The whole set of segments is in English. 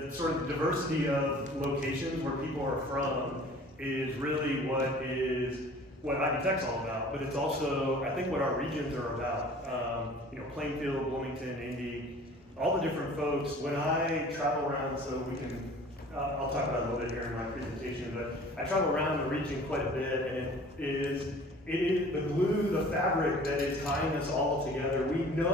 the sort of diversity of locations where people are from is really what Ivy Tech's all about, but it's also, I think, what our regions are about. Plainfield, Bloomington, Indy, all the different folks. When I travel around, so we can, I'll talk about it a little bit here in my presentation, but I travel around the region quite a bit, and it is the glue, the fabric that is tying us all together. No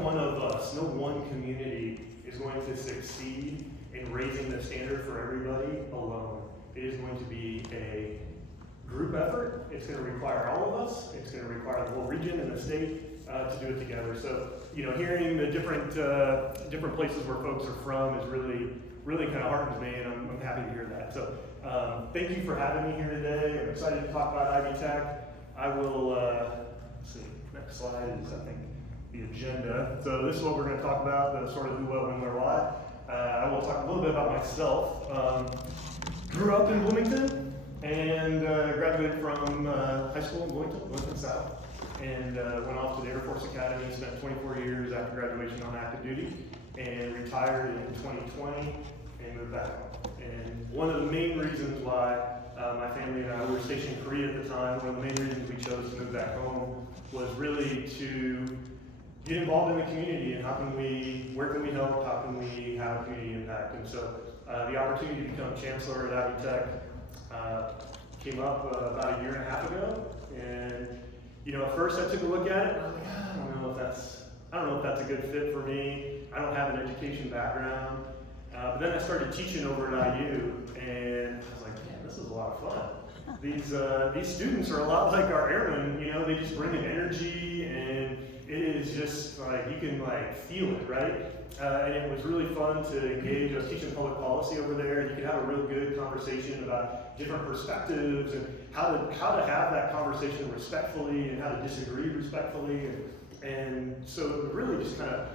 one of us, no one community is going to succeed in raising the standard for everybody alone. It is going to be a group effort. It's going to require all of us. It's going to require the whole region and the state to do it together. So, hearing the different places where folks are from is really kind of heartens me, and I'm happy to hear that. So, thank you for having me here today. I'm excited to talk about Ivy Tech. I will, let's see, next slide is, I think, the agenda. So this is what we're going to talk about, the sort of who, what, when, where, why. I will talk a little bit about myself. Grew up in Bloomington and graduated from high school in Bloomington South, and went off to the Air Force Academy, spent 24 years after graduation on active duty, and retired in 2020 and moved back home. And one of the main reasons why my family and I were stationed in Korea at the time, one of the main reasons we chose to move back home was really to get involved in the community and where can we help, how can we have a community impact. And so the opportunity to become Chancellor at Ivy Tech came up about a year and a half ago. And at first I took a look at it and I was like, I don't know if that's a good fit for me. I don't have an education background. But then I started teaching over at IU, and I was like, man, this is a lot of fun. These students are a lot like our airmen, they just bring an energy, and it is just like, you can feel it, right? And it was really fun to engage. I was teaching public policy over there, and you could have a real good conversation about different perspectives and how to have that conversation respectfully and how to disagree respectfully. And so really just kind of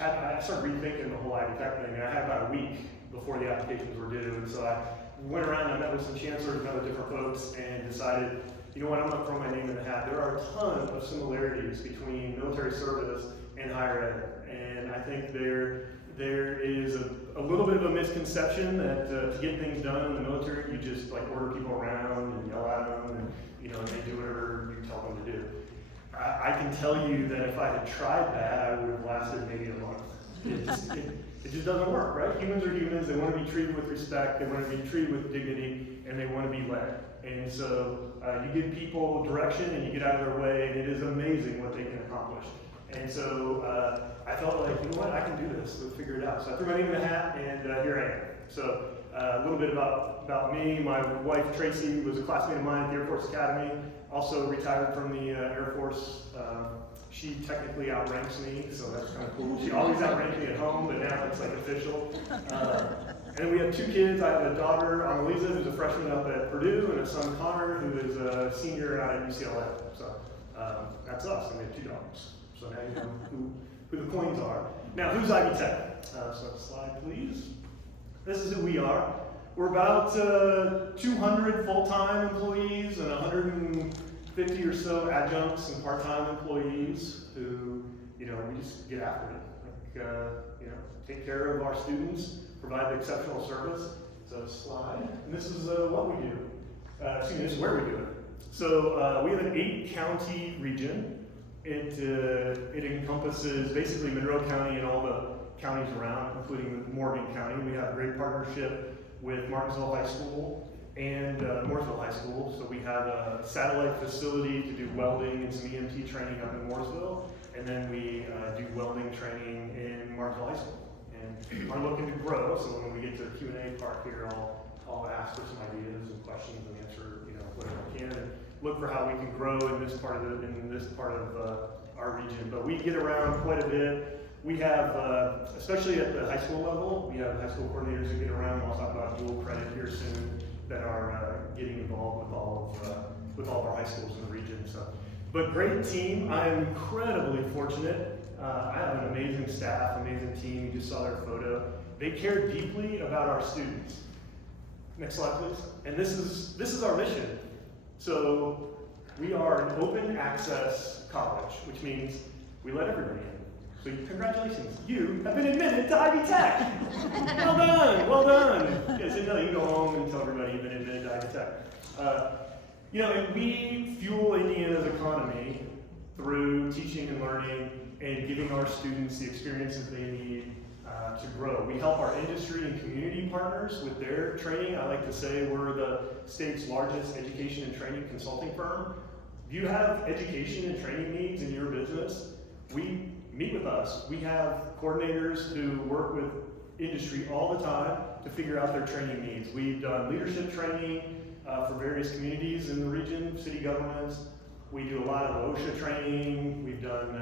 I started rethinking the whole Ivy Tech thing, and I had about a week before the applications were due. And so I went around and I met with some chancellors and other different folks and decided, I'm going to throw my name in the hat. There are a ton of similarities between military service and higher ed. And I think there is a little bit of a misconception that to get things done in the military, you just order people around and yell at them, and and they do whatever you tell them to do. I can tell you that if I had tried that, I would have lasted maybe a month. It just doesn't work, right? Humans are humans. They want to be treated with respect. They want to be treated with dignity, and they want to be led. And so you give people direction, and you get out of their way, and it is amazing what they can accomplish. And so I felt like, I can do this. We'll figure it out. So I threw my name in the hat, and here I am. So a little bit about me. My wife, Tracy, was a classmate of mine at the Air Force Academy. Also retired from the Air Force. She technically outranks me, so that's kind of cool. She always outranked me at home, but now it's official. And we have two kids. I have a daughter, Annalisa, who's a freshman up at Purdue, and a son, Connor, who is a senior out at UCLA. So that's us, and we have two daughters. So now you know who the Coynes are. Now, who's Ivy Tech? So slide, please. This is who we are. We're about 200 full-time employees and 150 or so adjuncts and part-time employees who, we just get after it. Take care of our students, provide exceptional service. So slide. And this is what we do. This is where we do it. So we have an 8-county region. It encompasses basically Monroe County and all the counties around, including Morgan County. We have a great partnership with Martinsville High School and Mooresville High School. So we have a satellite facility to do welding and some EMT training up in Mooresville, and then we do welding training in Martinsville High School. And we're looking to grow, so when we get to the Q&A part here, I'll ask for some ideas and questions and answer, whatever I can, and look for how we can grow in this part of our region. But we get around quite a bit. We have, especially at the high school level, we have high school coordinators who get around. I'll talk about dual credit here soon that are getting involved with all of our high schools in the region. But great team. I am incredibly fortunate. I have an amazing staff, amazing team. You just saw their photo. They care deeply about our students. Next slide, please. And this is our mission. So we are an open access college, which means we let everybody in. So congratulations, you have been admitted to Ivy Tech. Well And we fuel Indiana's economy through teaching and learning and giving our students the experiences they need to grow. We help our industry and community partners with their training. I like to say we're the state's largest education and training consulting firm. If you have education and training needs in your business, we meet with us. We have coordinators who work with industry all the time to figure out their training needs. We've done leadership training for various communities in the region, city governments. We do a lot of OSHA training. We've done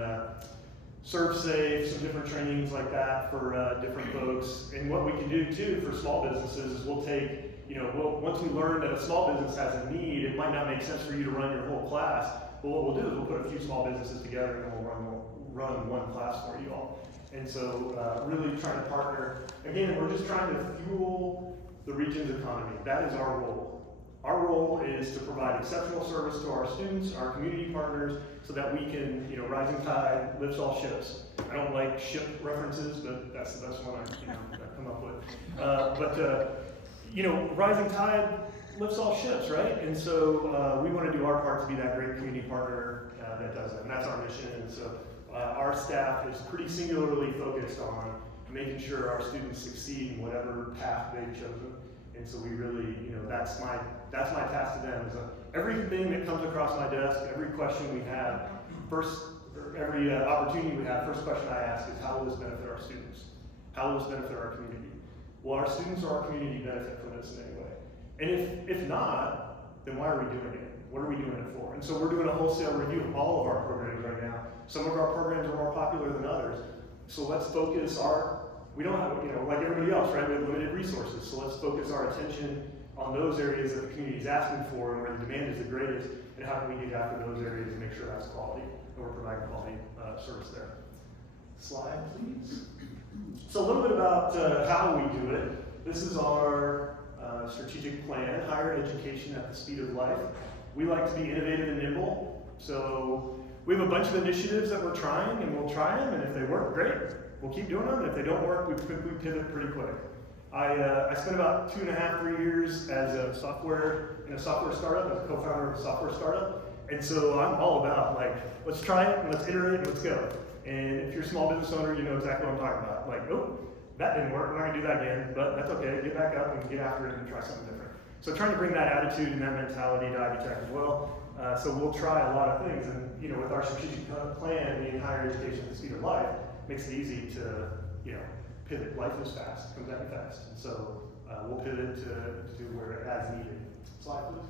ServSafe, some different trainings like that for different folks. And what we can do too for small businesses is we'll take, once we learn that a small business has a need, it might not make sense for you to run your whole class, but what we'll do is we'll put a few small businesses together and we'll run one class for you all. And so really trying to partner. Again, we're just trying to fuel the region's economy. That is our role. Our role is to provide exceptional service to our students, our community partners, so that we can, rising tide lifts all ships. I don't like ship references, but that's the best one I come up with. Rising tide lifts all ships, right? And so we want to do our part to be that great community partner that does that, and that's our mission. And so our staff is pretty singularly focused on making sure our students succeed in whatever path they've chosen. And so we really, that's my task to them. Is everything that comes across my desk, every question we have, every opportunity we have, first question I ask is, how will this benefit our students? How will this benefit our community? Will our students or our community benefit from this in any way? And if not, then why are we doing it? What are we doing it for? And so we're doing a wholesale review of all of our programs right now. Some of our programs are more popular than others. So let's focus we don't have, like everybody else, right? We have limited resources. So let's focus our attention on those areas that the community is asking for and where the demand is the greatest, and how can we get after those areas and make sure that's quality, and we're providing quality service there. Slide, please. So a little bit about how we do it. This is our strategic plan, higher education at the speed of life. We like to be innovative and nimble. So we have a bunch of initiatives that we're trying, and we'll try them, and if they work, great. We'll keep doing them, and if they don't work, we pivot pretty quick. I spent about 2.5, 3 years in a software startup, as a co-founder of a software startup, and so I'm all about, let's try it, and let's iterate, and let's go. And if you're a small business owner, you know exactly what I'm talking about. That didn't work, we're not gonna do that again, but that's okay, get back up and get after it and try something different. So trying to bring that attitude and that mentality to Ivy Tech as well. So we'll try a lot of things, and with our strategic plan, the higher education at the speed of life, makes it easy to, pivot. Life is fast, comes at you fast. And so we'll pivot to where as needed. Slide, please.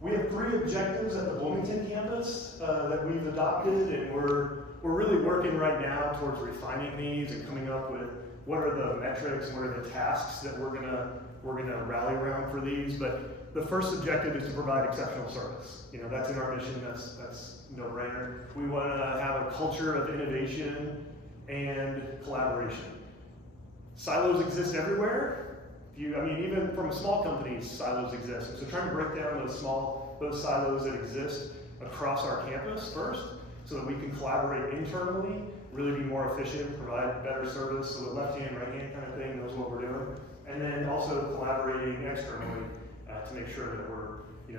We have 3 objectives at the Bloomington campus that we've adopted, and we're really working right now towards refining these and coming up with what are the metrics and what are the tasks that we're gonna rally around for these. But the first objective is to provide exceptional service. That's in our mission. That's no-brainer. We want to have a culture of innovation and collaboration. Silos exist everywhere. Even from small companies, silos exist. And so trying to break down those silos that exist across our campus first, so that we can collaborate internally, really be more efficient, provide better service, so the left hand, right hand kind of thing knows what we're doing. And then also collaborating externally to make sure that we're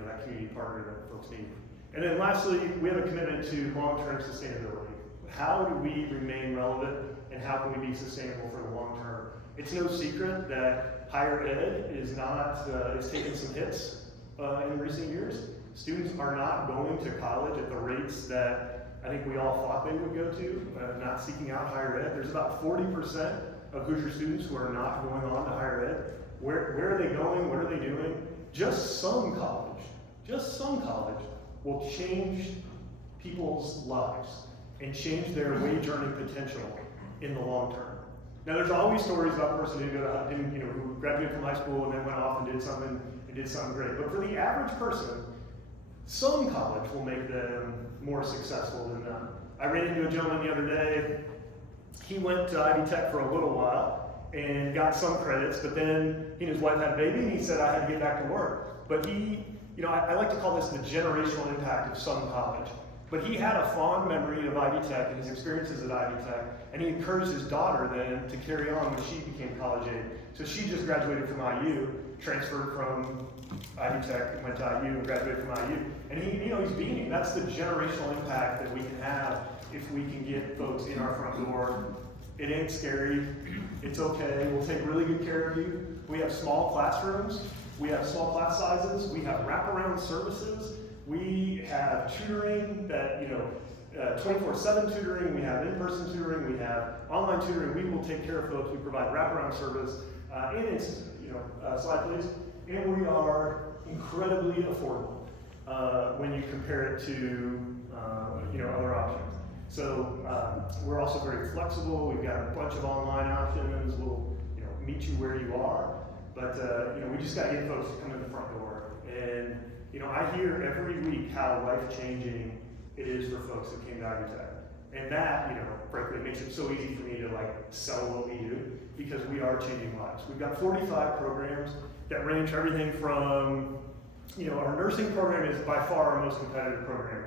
that community partner that folks need. And then lastly, we have a commitment to long-term sustainability. How do we remain relevant, and how can we be sustainable for the long term? It's no secret that higher ed is taking some hits in recent years. Students are not going to college at the rates that I think we all thought they would go to, not seeking out higher ed. There's about 40% of Hoosier students who are not going on to higher ed. Where are they going? What are they doing? Just some college will change people's lives and change their wage earning potential in the long term. Now, there's always stories about a person who graduated from high school and then went off and did something great. But for the average person, some college will make them more successful than none. I ran into a gentleman the other day. He went to Ivy Tech for a little while and got some credits, but then he and his wife had a baby, and he said, I had to get back to work. But I like to call this the generational impact of some college. But he had a fond memory of Ivy Tech and his experiences at Ivy Tech, and he encouraged his daughter then to carry on when she became college age. So she just graduated from IU, transferred from Ivy Tech and went to IU and graduated from IU. And he's beaming. That's the generational impact that we can have if we can get folks in our front door. It ain't scary. It's okay. We'll take really good care of you. We have small classrooms. We have small class sizes. We have wraparound services. We have tutoring that, 24/7 tutoring. We have in-person tutoring. We have online tutoring. We will take care of folks. We provide wraparound service. And it's, slide please. And we are incredibly affordable when you compare it to, other options. So we're also very flexible. We've got a bunch of online options. We'll, meet you where you are. But, we just got to get folks to come in the front door. And, I hear every week how life-changing it is for folks that came to Ivy Tech. And that, frankly, makes it so easy for me to, sell what we do, because we are changing lives. We've got 45 programs that range everything from, our nursing program is by far our most competitive program.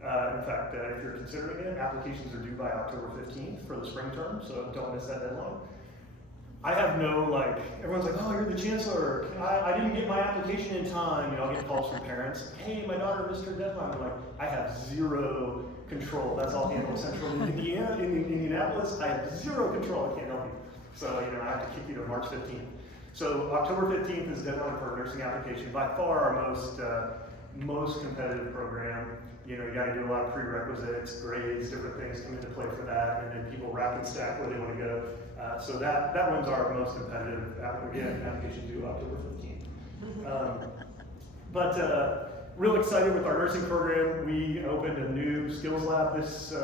In fact, if you're considering it, applications are due by October 15th for the spring term, so don't miss that deadline. I have no, everyone's like, oh, you're the chancellor. I didn't get my application in time. I'll get calls from parents. Hey, my daughter missed her deadline. I'm like, I have zero control. That's all handled central in Indiana, in Indianapolis. I have zero control. I can't help you. So, I have to kick you to March 15th. So October 15th is deadline for a nursing application. By far our most competitive program. You got to do a lot of prerequisites, grades, different things come into play for that, and then people rack and stack where they want to go. So that one's our most competitive. Again, application due October 15th. But real excited with our nursing program. We opened a new skills lab this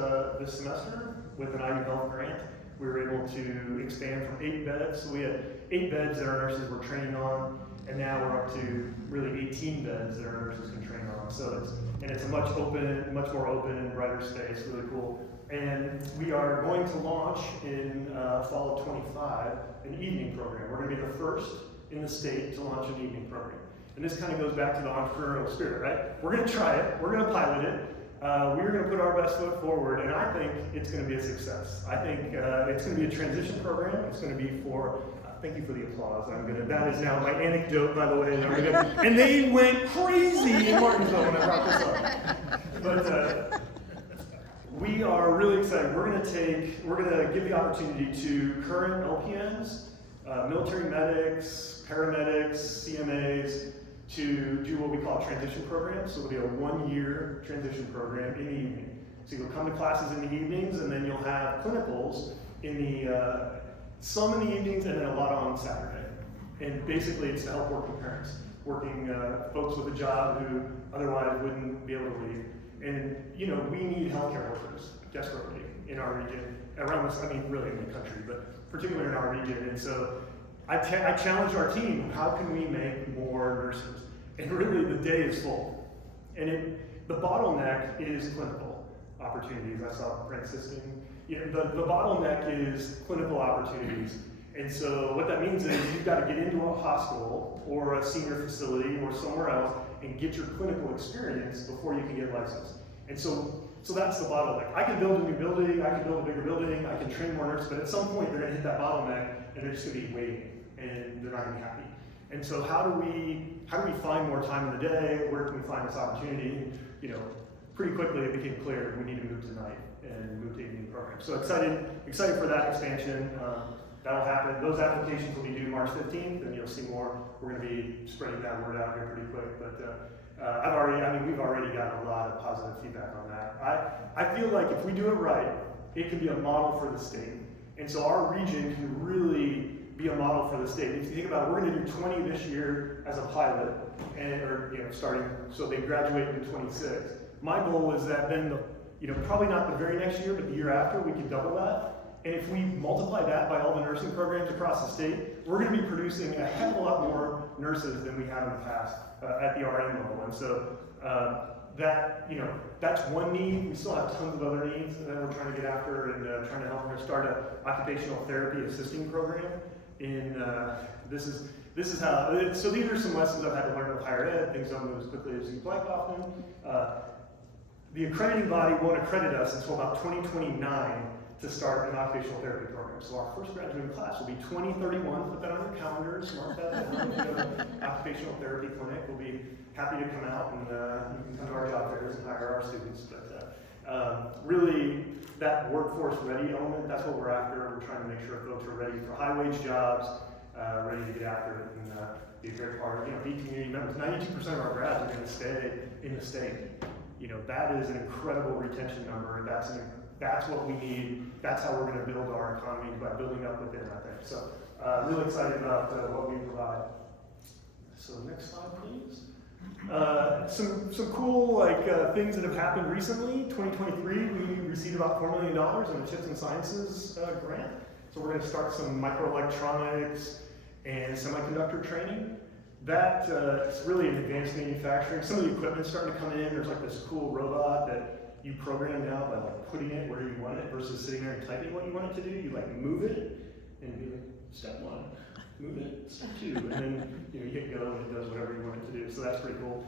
semester with an Ivy Health grant. We were able to expand from 8 beds. So we had 8 beds that our nurses were training on, and now we're up to really 18 beds that our nurses can train on. So it's a much more open, brighter space, really cool. And we are going to launch in fall of 25 an evening program. We're going to be the first in the state to launch an evening program. And this kind of goes back to the entrepreneurial spirit, right? We're going to try it. We're going to pilot it. We're going to put our best foot forward, and I think it's going to be a success. I think it's going to be a transition program. It's going to be for, thank you for the applause. That is now my anecdote, by the way. And they went crazy in Martinsville when I brought this up. But we are really excited. We're going to give the opportunity to current LPNs, military medics, paramedics, CMAs, to do what we call a transition program. So it'll be a 1-year transition program in the evening. So you'll come to classes in the evenings, and then you'll have clinicals in some in the evenings and then a lot on Saturday. And basically it's to help working parents, working folks with a job who otherwise wouldn't be able to leave. And we need healthcare workers desperately in our region, around this, really in the country, but particularly in our region. And so I challenged our team, how can we make more nurses? And really the day is full. And the bottleneck is clinical opportunities. I saw Brent Siskin. The bottleneck is clinical opportunities. And so what that means is you've got to get into a hospital or a senior facility or somewhere else and get your clinical experience before you can get licensed. And so that's the bottleneck. I can build a new building, I can build a bigger building, I can train more nurses, but at some point they're going to hit that bottleneck and they're just going to be waiting and they're not going to be happy. And so how do we find more time in the day? Where can we find this opportunity? Pretty quickly it became clear we need to move tonight and move to evening programs. So excited for that expansion. That'll happen. Those applications will be due March 15th, and you'll see more. We're going to be spreading that word out here pretty quick. But we've already got a lot of positive feedback on that. I feel like if we do it right, it can be a model for the state. And so our region can really be a model for the state. If you think about it, we're going to do 20 this year as a pilot, starting, so they graduate in 26. My goal is that then, probably not the very next year, but the year after, we can double that. And if we multiply that by all the nursing programs across the state, we're going to be producing a heck of a lot more nurses than we have in the past at the RN level. And so that's one need. We still have tons of other needs that we're trying to get after, and trying to help her start an occupational therapy assisting program. This is how. So these are some lessons I've had to learn with higher ed. Things don't move as quickly as you'd like often. the accrediting body won't accredit us until about 2029 to start an occupational therapy program. So our first graduating class will be 2031. Put that on your calendars. Mark that down. If you go to an occupational therapy clinic, we'll be happy to come out and you can come to our job fairs and hire our students. But really, that workforce ready element, that's what we're after. We're trying to make sure folks are ready for high wage jobs, ready to get after it and be a great part of, be community members. 92% of our grads are going to stay in the state. That is an incredible retention number, and that's what we need. That's how we're going to build our economy, by building up within, I think. So, really excited about what we provide. So, next slide, please. Some cool things that have happened recently. 2023, we received about $4 million in the Chips and Sciences grant. So, we're going to start some microelectronics and semiconductor training. That it's really in advanced manufacturing. Some of the equipment's starting to come in. There's this cool robot that you program now by putting it where you want it versus sitting there and typing what you want it to do. You move it and be step 1, move it, step 2, and then you hit go and it does whatever you want it to do. So that's pretty cool.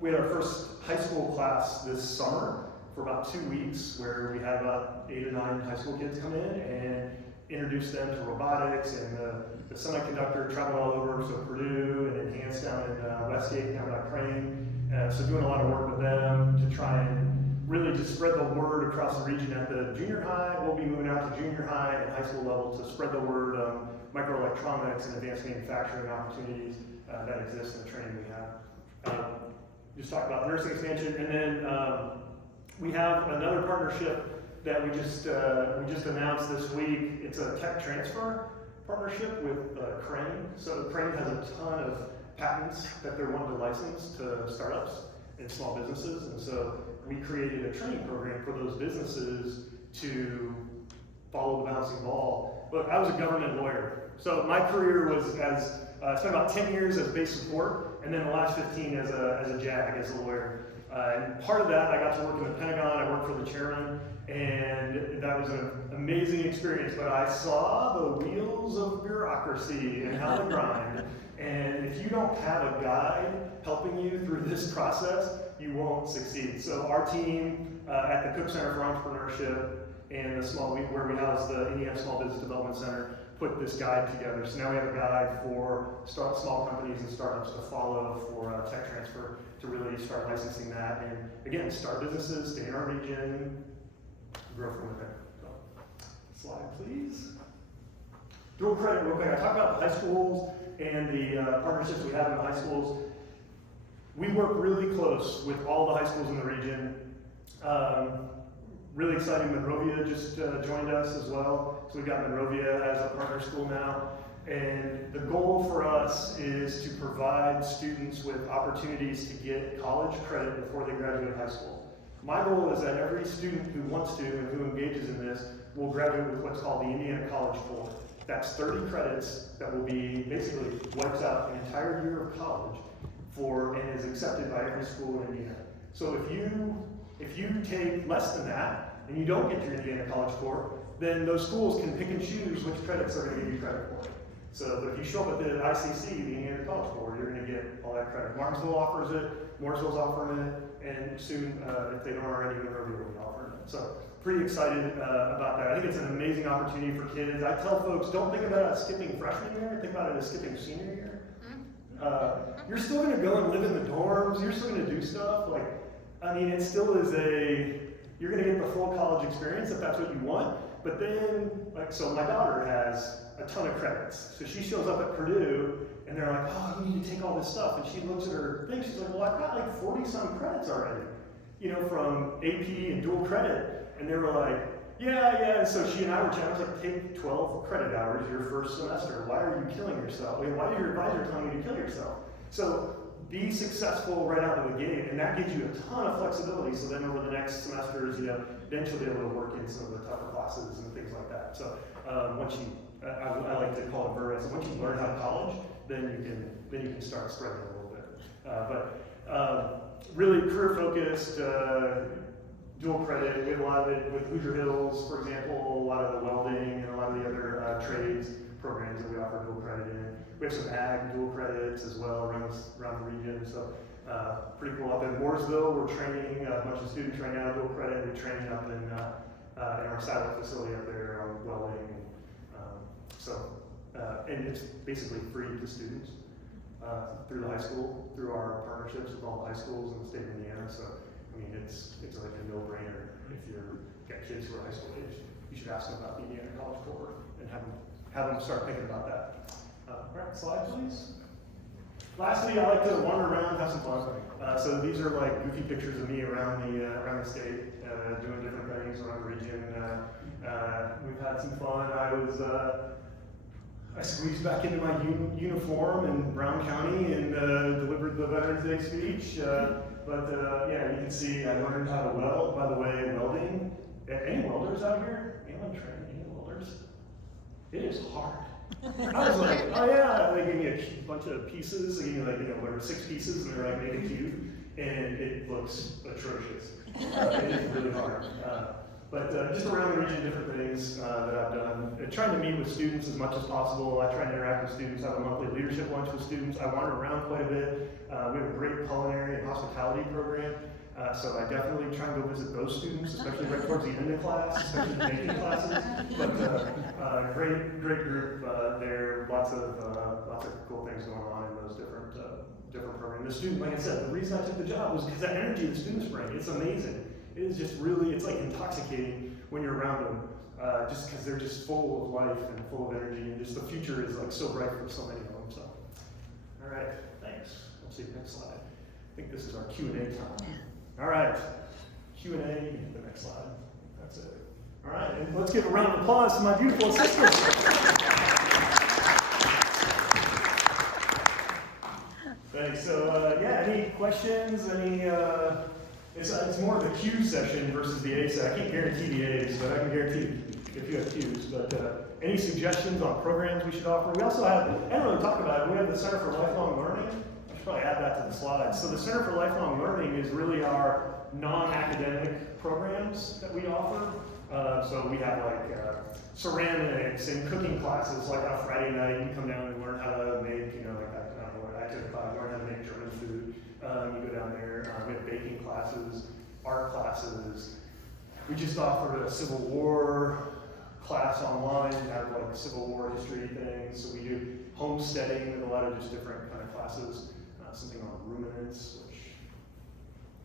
We had our first high school class this summer for about 2 weeks, where we had about 8 or 9 high school kids come in and introduce them to robotics and the semiconductor. Traveled all over, so Purdue and Enhanced down in Westgate, down by Crane. So doing a lot of work with them to try and really just spread the word across the region at the junior high. We'll be moving out to junior high and high school level to spread the word on microelectronics and advanced manufacturing opportunities that exist in the training we have. Just talked about nursing expansion, and then we have another partnership that we just announced this week. It's a tech transfer partnership with Crane. So Crane has a ton of patents that they're wanting to license to startups and small businesses, and so we created a training program for those businesses to follow the bouncing ball. Look, I was a government lawyer, so my career was I spent about 10 years as base support, and then the last 15 as a JAG, as a lawyer. And part of that, I got to work in the Pentagon. I worked for the chairman, and that was an amazing experience. But I saw the wheels of bureaucracy and how they grind. And if you don't have a guide helping you through this process, you won't succeed. So our team at the Cook Center for Entrepreneurship and where we house the Indiana Small Business Development Center, put this guide together. So now we have a guide for small companies and startups to follow for tech transfer, to really start licensing that, and again, start businesses, stay in our region, grow from within. So, slide, please. Dual credit, real quick. I talked about the high schools and the partnerships we have in the high schools. We work really close with all the high schools in the region. Really exciting, Monrovia just joined us as well. So we've got Monrovia as a partner school now. And the goal for us is to provide students with opportunities to get college credit before they graduate high school. My goal is that every student who wants to and who engages in this will graduate with what's called the Indiana College Core. That's 30 credits that will be basically wipes out an entire year of college and is accepted by every school in Indiana. So if you take less than that and you don't get your Indiana College Core, then those schools can pick and choose which credits they're going to give you credit for. So if you show up at the ICC, the Indiana College Core, you're going to get all that credit. Martinsville offers it, Mooresville's offering it, and soon, if they don't already, Monrovia will be offering it. So pretty excited about that. I think it's an amazing opportunity for kids. I tell folks, don't think about it as skipping freshman year, think about it as skipping senior year. You're still going to go and live in the dorms, you're still going to do stuff. It still is you're going to get the full college experience if that's what you want. But then, so my daughter has a ton of credits. So she shows up at Purdue, and they're like, oh, you need to take all this stuff. And she looks at her thing, she's like, well, I've got 40-some credits already, from AP and dual credit. And they were like, yeah. So she and I were chatting, I was like, take 12 credit hours your first semester. Why are you killing yourself? Why is your advisor telling you to kill yourself? So be successful right out of the gate, and that gives you a ton of flexibility. So then over the next semesters, then she'll be able to work in some of the tougher classes and things like that. So once I like to call it verse. Once you learn how to college, then you can start spreading a little bit. Really career focused, dual credit. We have a lot of it with Hoosier Hills, for example, a lot of the welding and a lot of the other trades programs that we offer offer dual credit in. We have some ag dual credits as well around the region, so pretty cool. Up in Mooresville, we're training a bunch of students right now, dual credit. We're training up in our satellite facility up there on welding. And it's basically free to students through the high school, through our partnerships with all the high schools in the state of Indiana. So, I mean, it's like a no-brainer. If you've got kids who are high school age, you should ask them about the Indiana College Corps and have them start thinking about that. All right, slide please. Lastly, I like to wander around, have some fun. So these are like goofy pictures of me around the state, doing different things around the region. We've had some fun. I squeezed back into my uniform in Brown County and delivered the Veterans Day speech. Yeah, you can see I learned how to weld. By the way, welding. Any welders out here? Anyone trained any welders? It is hard. I was like, oh yeah, they gave me a bunch of pieces. They gave me like, whatever, 6 pieces, and they're like, make a cube, and it looks atrocious. It is really hard. But just around the region, different things that I've done. Trying to meet with students as much as possible. I try and interact with students, have a monthly leadership lunch with students. I wander around quite a bit. We have a great culinary and hospitality program. So I definitely try and go visit those students, especially right towards the end of class, especially the baking classes. But great group there. Lots of cool things going on in those different programs. The student, like I said, the reason I took the job was because that energy the students bring. It's amazing. It is just really, it's like intoxicating when you're around them, just because they're just full of life and full of energy, and just the future is like so bright for so many of them. So, all right, thanks. Let's see, next slide. I think this is our Q&A time. All right, Q&A, you can hit the next slide. That's it. All right, and let's give a round of applause to my beautiful assistant. Thanks. So, yeah, any questions? It's more of a Q session versus the A session. I can't guarantee the A's, but I can guarantee if you have Q's. But any suggestions on programs we should offer? We also have, I don't really talk about it, we have the Center for Lifelong Learning. I should probably add that to the slides. So the Center for Lifelong Learning is really our non-academic programs that we offer. So we have like ceramics and cooking classes, like on Friday night you come down and learn how to make, learn how to make German food. You go down there. We have baking classes, art classes. We just offered a Civil War class online. We have like Civil War history things. So we do homesteading and a lot of just different kind of classes. Something on ruminants, which,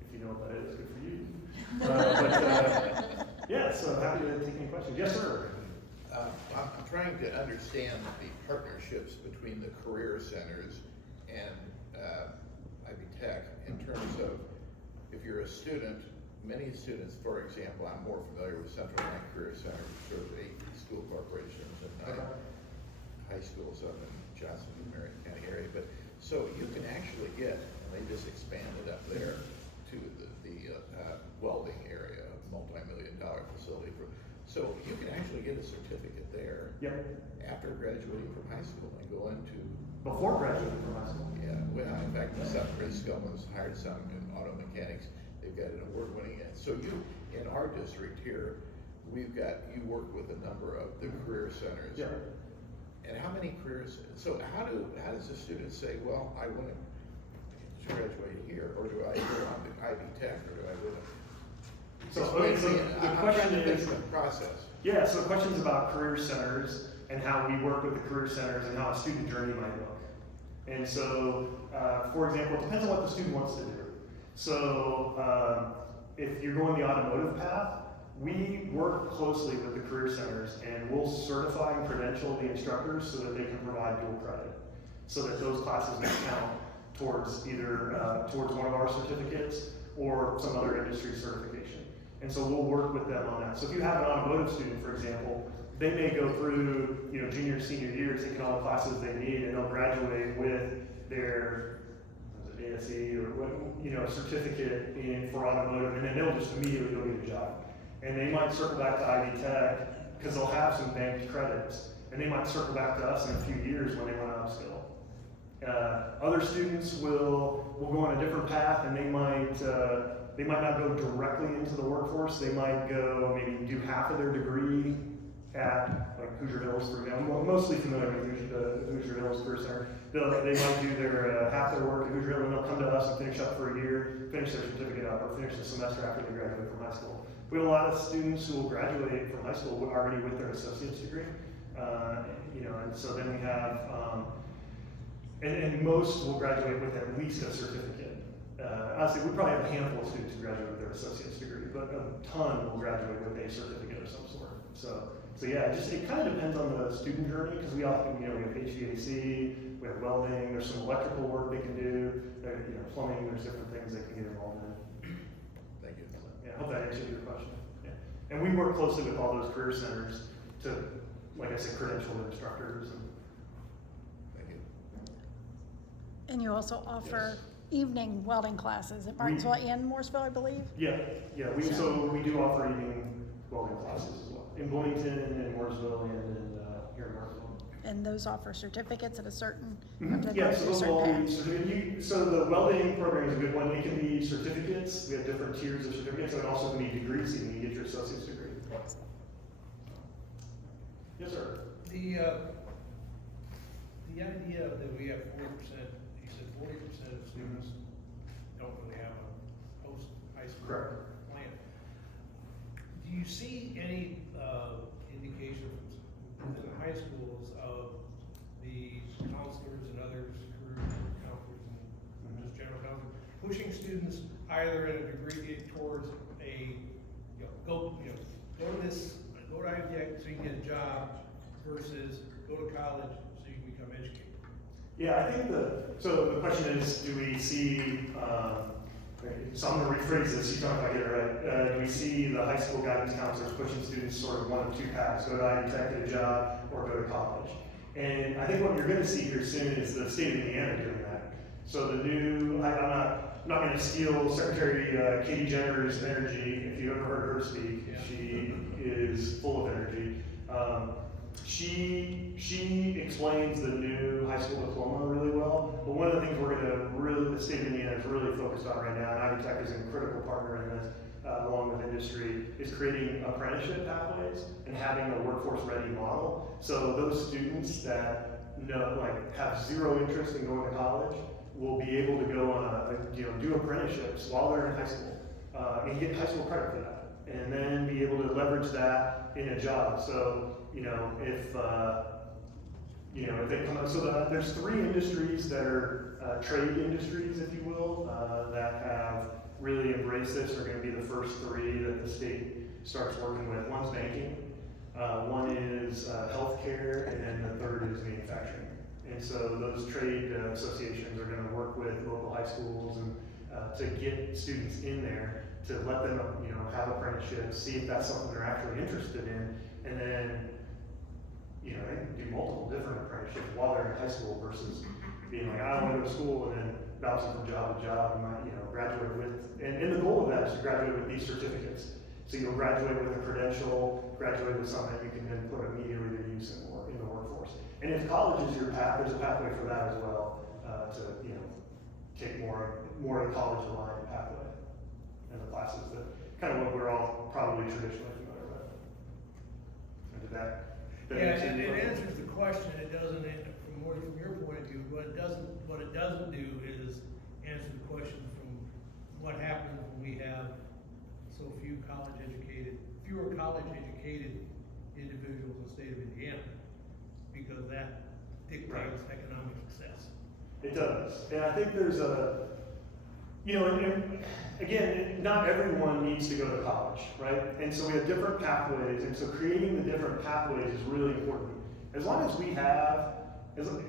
if you know what that is, good for you. Yeah, so happy to take any questions. Yes, sir. I'm trying to understand the partnerships between the career centers and Ivy Tech in terms of, if you're a student, many students, for example, I'm more familiar with Central Line Career Center, which serves 8 school corporations and 9 high schools up in Johnson and Marion County area. But so you can actually get, and they just expanded up there to the welding area, a multi-million-dollar facility. So you can actually get a certificate there after graduating from high school and go into... Before graduating from high school? Yeah, well, in fact, South Spelman's hired some in auto mechanics. They've got an award-winning. So you, in our district here, you work with a number of the career centers. Yeah. And how many careers? So how does a student say, well, I want to graduate here, or do I go on to Ivy Tech, or do I go to? So the question is the process. Yeah. So the question is about career centers and how we work with the career centers and how a student journey might look. And so, for example, it depends on what the student wants to do. So if you're going the automotive path, we work closely with the career centers and we'll certify and credential the instructors so that they can provide dual credit, so that those classes may count towards either towards one of our certificates or some other industry certification. And so we'll work with them on that. So if you have an automotive student, for example, they may go through junior, senior year taking all the classes they need, and they'll graduate with their ASE or certificate for automotive, and then they'll just immediately go get a job. And they might circle back to Ivy Tech because they'll have some banked credits, and they might circle back to us in a few years when they want to upskill. Other students will go on a different path, and they might not go directly into the workforce. They might go maybe do half of their degree at like Hoosier Hills, for example. I'm mostly familiar with the Hoosier Hills Career Center. They might do their half their work at Hoosier Hill, and they'll come to us and finish up for a year, finish their certificate up, or finish the semester after they graduate from high school. We have a lot of students who will graduate from high school already with their associate's degree. And so then we have, and most will graduate with at least a certificate. Honestly, we probably have a handful of students who graduate with their associate's degree, but a ton will graduate with a certificate of some sort. So yeah, it kind of depends on the student journey, because we often, we have HVAC, we have welding, there's some electrical work they can do, plumbing, there's different things they can get involved in. Thank you. Yeah, I hope that answers your question. Yeah. And we work closely with all those career centers to, like I said, credential instructors. Thank you. And you also offer Yes. evening welding classes at Martinsville and Mooresville, I believe? Yeah, we do offer evening welding classes as well, in Bloomington, in Mooresville, and in here in Martinsville. And those offer certificates at a certain, Yeah, so those will all be certificates. So the welding program is a good one. It can be certificates. We have different tiers of certificates. So it also can be degrees, so you can get your associate's degree. Yes, sir. The idea that we have 40%, you said 40% of students don't really have a post-high school Correct. plan. Do you see any indication from the high schools of the counselors and others, career counselors and just general counselors, pushing students either in a degree towards a, go to this, go to Ivy Tech so you can get a job versus go to college so you can become educated? Yeah, I think the question is, do we see, so I'm going to rephrase this, you tell me if I get it right. Do we see the high school guidance counselors pushing students sort of one of two paths, go to Ivy Tech, get a job, or go to college? And I think what you're going to see here soon is the state of Indiana doing that. So the new, I'm not going to steal Secretary Katie Jenner's energy. If you've ever heard her speak, Yeah. she is full of energy. She explains the new high school diploma really well, but one of the things the state of Indiana is really focused on right now, and Ivy Tech is a critical partner in this, along with industry, is creating apprenticeship pathways and having a workforce-ready model. So those students that have zero interest in going to college will be able to go on do apprenticeships while they're in high school, and get high school credit for that, and then be able to leverage that in a job. So if they come up, so there's three industries that are trade industries, if you will, that have really embraced this, are going to be the first three that the state starts working with. One's banking, one is healthcare, and then the third is manufacturing. And so those trade associations are going to work with local high schools and to get students in there, to let them have apprenticeships, see if that's something they're actually interested in, and then they can do multiple different apprenticeships while they're in high school versus being like, I want to go to school and then bouncing from job to job and graduate with, and the goal of that is to graduate with these certificates. So you'll graduate with a credential, graduate with something that you can then put immediately to use in the workforce. And if college is your path, there's a pathway for that as well, to take more of the college-aligned pathway and the classes that kind of what we're all probably traditionally familiar with. And did that Yeah, answer your it question? answers the question. It doesn't, from your point of view, what it doesn't do is answer the question from what happens when we have so fewer college educated individuals in the state of Indiana, because that dictates economic success. It does. And I think there's and again, not everyone needs to go to college, right? And so we have different pathways, and so creating the different pathways is really important. As long as we have, the other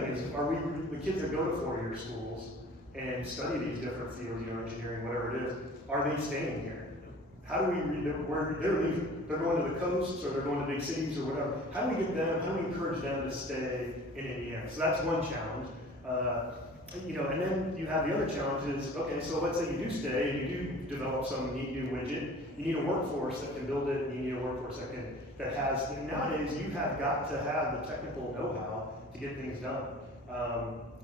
thing is, the kids that go to four-year schools and study these different fields, engineering, whatever it is, are they staying here? How do we, they're leaving, they're going to the coasts, or they're going to big cities, or whatever. How do we encourage them to stay in Indiana? So that's one challenge. And then you have the other challenge is, okay, so let's say you do stay, and you do develop some neat new widget, you need a workforce that can build it, and you need a workforce that has, nowadays you have got to have the technical know-how to get things done.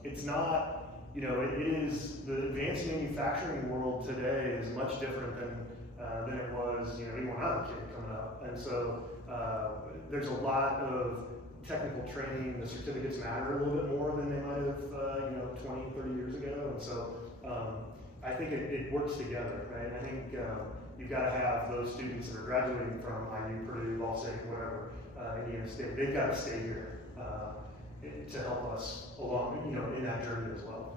It's not, it is, the advanced manufacturing world today is much different than it was, even when I was a kid coming up. And so There's a lot of technical training. The certificates matter a little bit more than they might have, 20, 30 years ago. And so I think it works together, right? I think you've got to have those students that are graduating from IU, Purdue, Ball State, whatever, Indiana State. They've got to stay here to help us along, in that journey as well.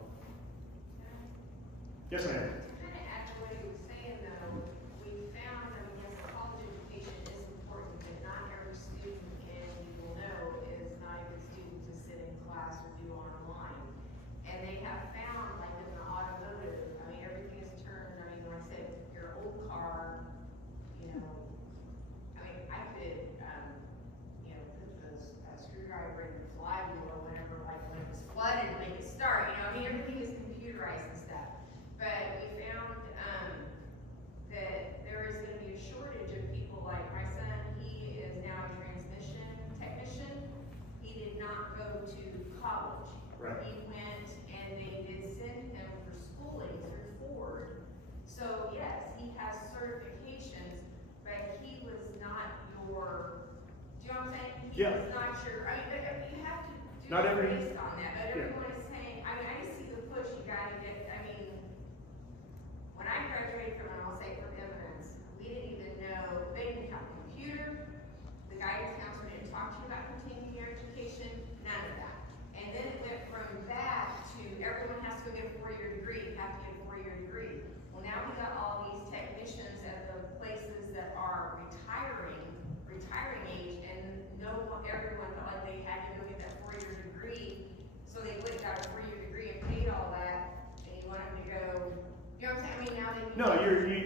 Yes, ma'am. Kind of add to what he was saying though, we found, yes, college education is important, but not every student, and you will know, is not a good student to sit in class or do online. And they have found, like in the automotive, everything is turned, like I said, your old car, I could, put the screwdriver in the flywheel or whatever, like when it was flooded to make it start, everything is computerized and stuff. But we found that there is going to be a shortage of people like my son. He is now a transmission technician. He did not go to college. Right. He went and they did send him for schooling through Ford. So yes, he has certifications, but he was not your, do you know what I'm saying? He Yeah. was not your, you have to do Not it every- based on that, but yeah. everyone is saying, I just see the push you gotta get, when I graduated from, I'll say from Eminence, we didn't even know, they didn't have a computer, the guidance counselor didn't talk to you about continuing your education, none of that. And then it went from that to everyone has to go get a 4-year degree, you have to get a 4-year degree. Well, now we got all these technicians at the places that are retiring age, and everyone felt like they had to go get that 4-year degree, so they went and got a 4-year degree and paid all that, and you want them to go, you know what I'm saying? Now they. No,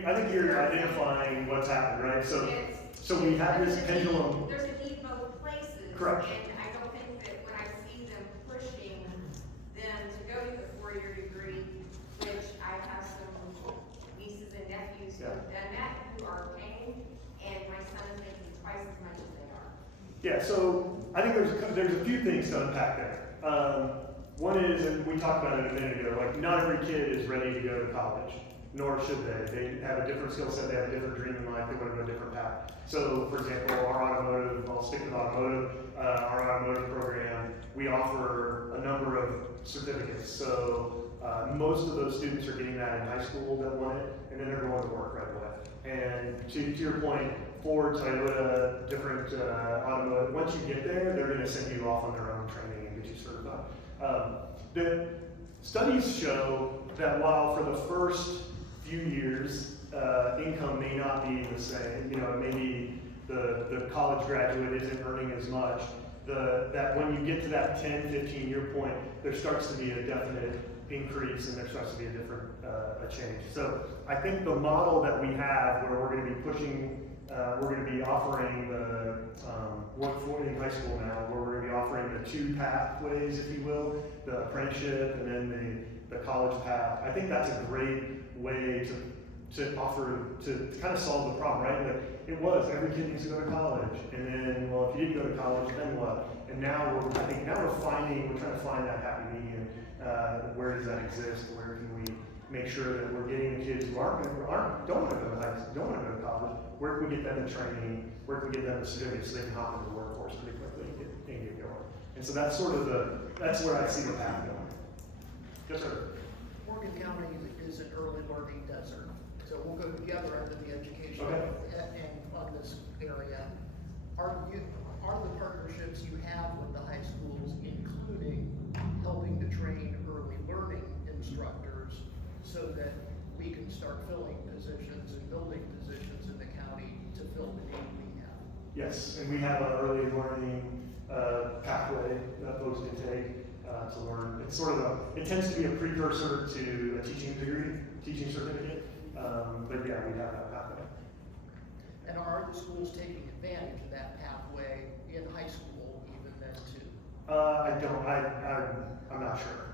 I think you're identifying what's happened, right? So we have this pendulum. There's a need both places. Correct. And I don't think that when I see them pushing them to go get the 4-year degree, which I have some nieces and nephews who have done that, who are paying, and my son is making twice as much as they are. Yeah, so I think there's a few things to unpack there. One is, and we talked about it a minute ago, like not every kid is ready to go to college, nor should they. They have a different skill set, they have a different dream in life, they want to go a different path. So, for example, I'll stick with automotive, our automotive program, we offer a number of certificates. So, most of those students are getting that in high school that want it, and then they're going to work right away. And to your point, Ford, Toyota, different automotive, once you get there, they're going to send you off on their own training and get you certified. The studies show that while for the first few years, income may not be the same, maybe the college graduate isn't earning as much, that when you get to that 10, 15-year point, there starts to be a definite increase and there starts to be a different a change. So I think the model that we have where we're going to be pushing, we're going to be offering the workforce in high school now, where we're going to be offering the 2 pathways, if you will, the apprenticeship and then the college path. I think that's a great way to offer, to kind of solve the problem, right? Like it was, every kid needs to go to college, and then, well, if you didn't go to college, then what? And now we're trying to find that happy medium. Where does that exist? Where can we make sure that we're getting the kids who don't want to go to high school, don't want to go to college? Where can we get them in training? Where can we get them the certificates so they can hop into the workforce pretty quickly and get going? And so that's sort of that's where I see the path going. Yes, sir. Morgan County is an early learning desert, so we'll go to the other end of the education Okay. and on this area. Are the partnerships you have with the high schools including helping to train early learning instructors so that we can start filling positions and building positions in the county to fill the need we have? Yes, and we have an early learning pathway that folks can take to learn. It's it tends to be a precursor to a teaching certificate, but yeah, we have that pathway. And are the schools taking advantage of that pathway in high school even then too? I'm not sure.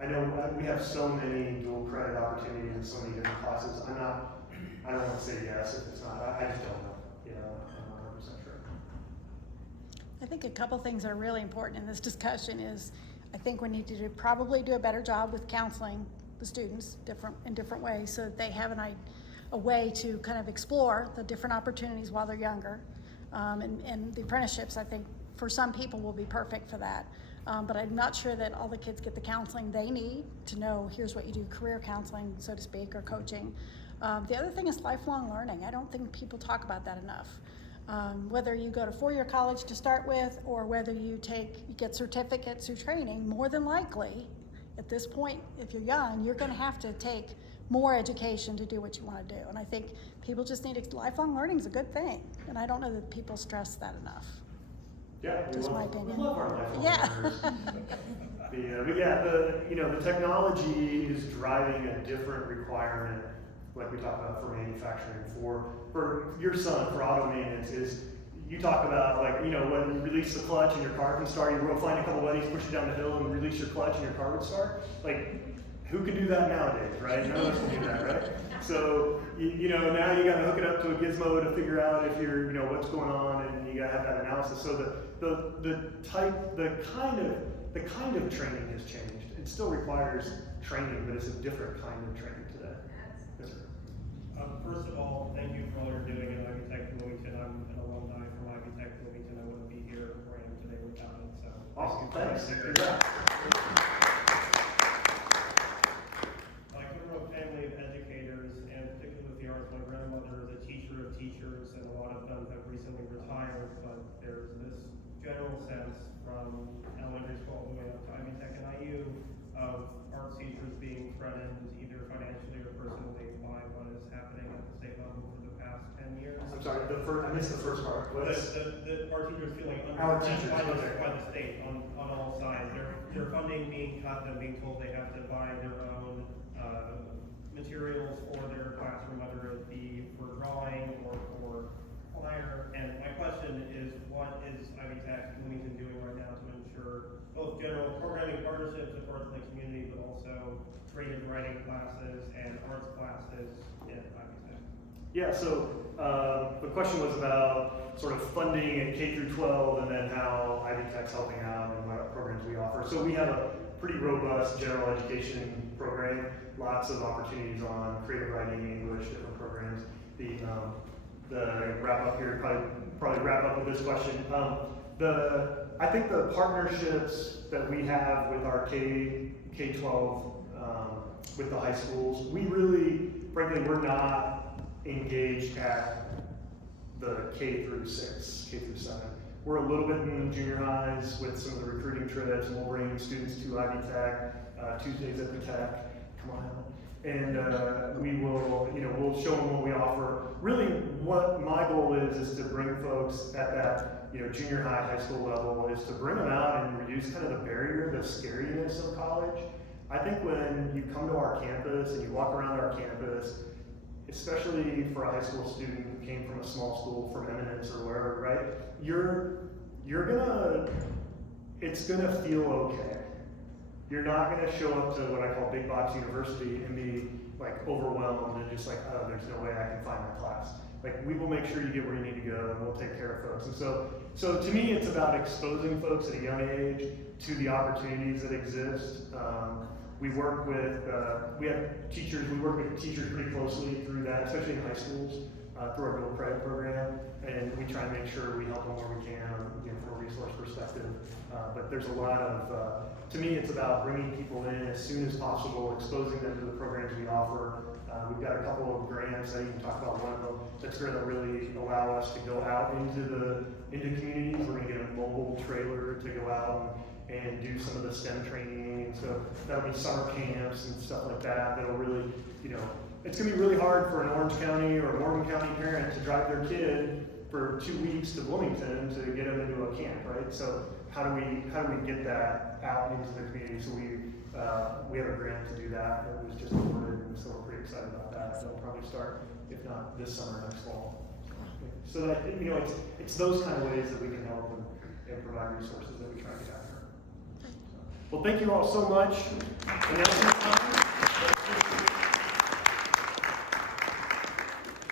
I know we have so many dual credit opportunities in so many different classes. I don't want to say yes if it's not. I just don't know. I'm not 100% sure. I think a couple things are really important in this discussion is, I think we need to probably do a better job with counseling the students in different ways so that they have a way to kind of explore the different opportunities while they're younger. And the apprenticeships, I think, for some people will be perfect for that. But I'm not sure that all the kids get the counseling they need to know, here's what you do, career counseling, so to speak, or coaching. The other thing is lifelong learning. I don't think people talk about that enough. Whether you go to four-year college to start with, or whether you get certificates through training, more than likely, at this point, if you're young, you're gonna have to take more education to do what you wanna do. And I think people just lifelong learning is a good thing. And I don't know that people stress that enough. Yeah, Just my opinion. We love our lifelong Yeah. learners. But yeah, the technology is driving a different requirement, like we talked about for manufacturing, for your son, for auto maintenance, is you talk about, like, when you release the clutch and your car can start, you go find a couple buddies, push it down the hill and release your clutch and your car would start. Like, who can do that nowadays, right? None of us can do that, right? So, now you gotta hook it up to a gizmo to figure out if you're, what's going on, and you gotta have that analysis. So the kind of training has changed. It still requires training, but it's a different kind of training today. Yes, sir. First of all, thank you for all you're doing at Ivy Tech Bloomington. I'm an alumni from Ivy Tech Bloomington. I wouldn't be here where I am today without it. So Awesome, thanks. I come from a family of educators, and particularly with the arts. My grandmother is a teacher of teachers, and a lot of them have recently retired. But there's this general sense from elementary school all the way up to Ivy Tech and IU of arts teachers being threatened either financially or personally by what is happening at the state level for the past 10 years. I'm sorry, I missed the first part. Our teachers feeling Our underfunded teachers, by the state on all sides. Their funding being cut, them being told they have to buy their own materials for their classroom, whether it be for drawing or for choir. And my question is, what is Ivy Tech Bloomington doing right now to ensure both general programming partnerships, of course, in the community, but also creative writing classes and arts classes in Ivy Tech? Yeah, so the question was about sort of funding at K through 12 and then how Ivy Tech's helping out and what programs we offer. So we have a pretty robust general education program, lots of opportunities on creative writing, English, different programs. The wrap up here, probably wrap up with this question. I think the partnerships that we have with our K-12, with the high schools, we really, frankly, we're not engaged at the K through 6, K through 7. We're a little bit in junior highs with some of the recruiting trips, and we'll bring students to Ivy Tech, Tuesdays at the Tech, come on out. And we will, we'll show them what we offer. Really, what my goal is to bring folks at that, junior high, high school level, is to bring them out and reduce kind of the barrier, the scariness of college. I think when you come to our campus and you walk around our campus, especially for a high school student who came from a small school, from Eminence or wherever, right? It's gonna feel okay. You're not gonna show up to what I call big box university and be like overwhelmed and just like, oh, there's no way I can find my class. Like, we will make sure you get where you need to go, and we'll take care of folks. And so to me, it's about exposing folks at a young age to the opportunities that exist. We work with, we work with teachers pretty closely through that, especially in high schools, through our dual credit program, and we try to make sure we help them where we can, from a resource perspective. But there's a lot of, to me, it's about bringing people in as soon as possible, exposing them to the programs we offer. We've got a couple of grants, I even talked about one of them, that's going to really allow us to go out into communities. We're going to get a mobile trailer to go out and do some of the STEM training, and so that'll be summer camps and stuff like that. That'll really, it's going to be really hard for an Orange County or Morgan County parent to drive their kid for 2 weeks to Bloomington to get them into a camp, right? So how do we get that out into the community? So we have a grant to do that was just awarded, and so we're pretty excited about that. So we'll probably start, if not this summer, next fall. So that, it's those kind of ways that we can help and provide resources that we try to get after. Well, thank you all so much. Announcement time.